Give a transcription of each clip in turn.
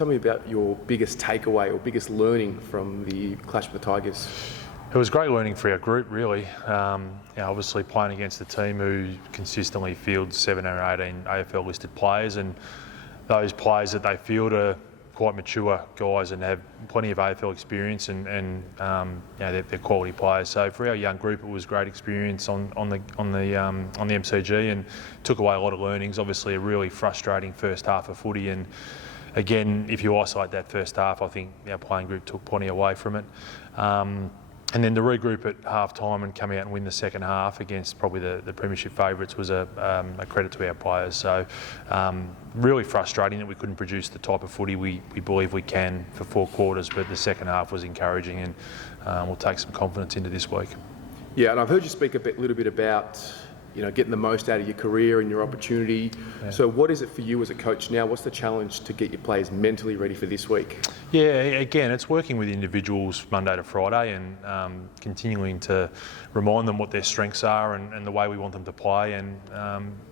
Tell me about your biggest takeaway or biggest learning from the clash with the Tigers. It was great learning for our group, really. Obviously playing against a team who consistently fields 7 or 18 AFL listed players, and those players that they field are quite mature guys and have plenty of AFL experience, and they're quality players. So for our young group, it was a great experience on the MCG, and took away a lot of learnings. Obviously, a really frustrating first half of footy, and again, if you isolate that first half, I think our playing group took plenty away from it. And then to regroup at half-time and come out and win the second half against probably the premiership favourites was a credit to our players. So really frustrating that we couldn't produce the type of footy we believe we can for 4 quarters, but the second half was encouraging, and we'll take some confidence into this week. Yeah, and I've heard you speak a little bit about getting the most out of your career and your opportunity. Yeah. So what is it for you as a coach now? What's the challenge to get your players mentally ready for this week? Yeah, again, it's working with individuals Monday to Friday, and continuing to remind them what their strengths are and the way we want them to play. And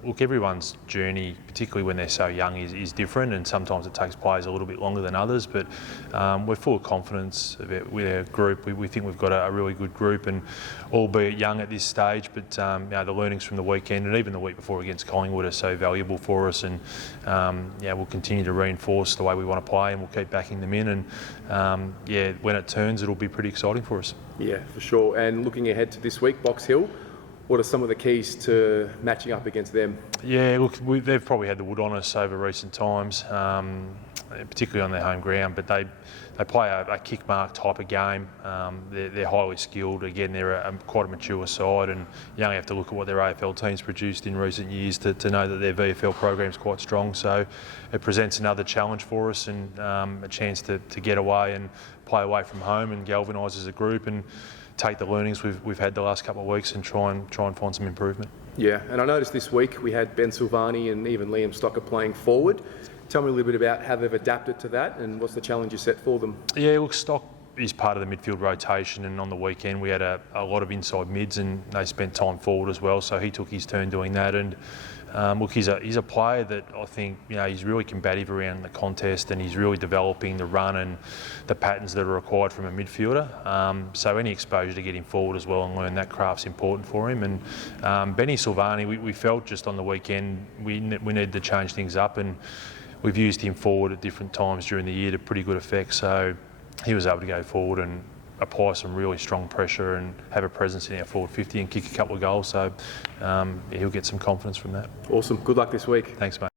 look, everyone's journey, particularly when they're so young, is different, and sometimes it takes players a little bit longer than others. But we're full of confidence with our group. We think we've got a really good group, and albeit young at this stage, but the learnings from the weekend and even the week before against Collingwood are so valuable for us, and we'll continue to reinforce the way we want to play, and we'll keep backing them in, and when it turns, it'll be pretty exciting for us. Yeah, for sure. And looking ahead to this week, Box Hill, what are some of the keys to matching up against them? Yeah, look, they've probably had the wood on us over recent times, particularly on their home ground, but they play a kick mark type of game. They're highly skilled. Again, they're quite a mature side, and you only have to look at what their AFL teams produced in recent years to know that their VFL program's quite strong. So it presents another challenge for us, and a chance to get away and play away from home and galvanise as a group, and take the learnings we've had the last couple of weeks and try and find some improvement. Yeah, and I noticed this week we had Ben Silvani and even Liam Stocker playing forward. Tell me a little bit about how they've adapted to that, and what's the challenge you set for them? Yeah, look, Stock is part of the midfield rotation, and on the weekend we had a lot of inside mids, and they spent time forward as well, so he took his turn doing that. And look, he's a player that I think he's really combative around the contest, and he's really developing the run and the patterns that are required from a midfielder. So any exposure to get him forward as well and learn that craft's important for him. And Benny Silvani, we felt just on the weekend we needed to change things up, and we've used him forward at different times during the year to pretty good effect. So he was able to go forward and apply some really strong pressure and have a presence in our forward 50 and kick a couple of goals. So he'll get some confidence from that. Awesome. Good luck this week. Thanks, mate.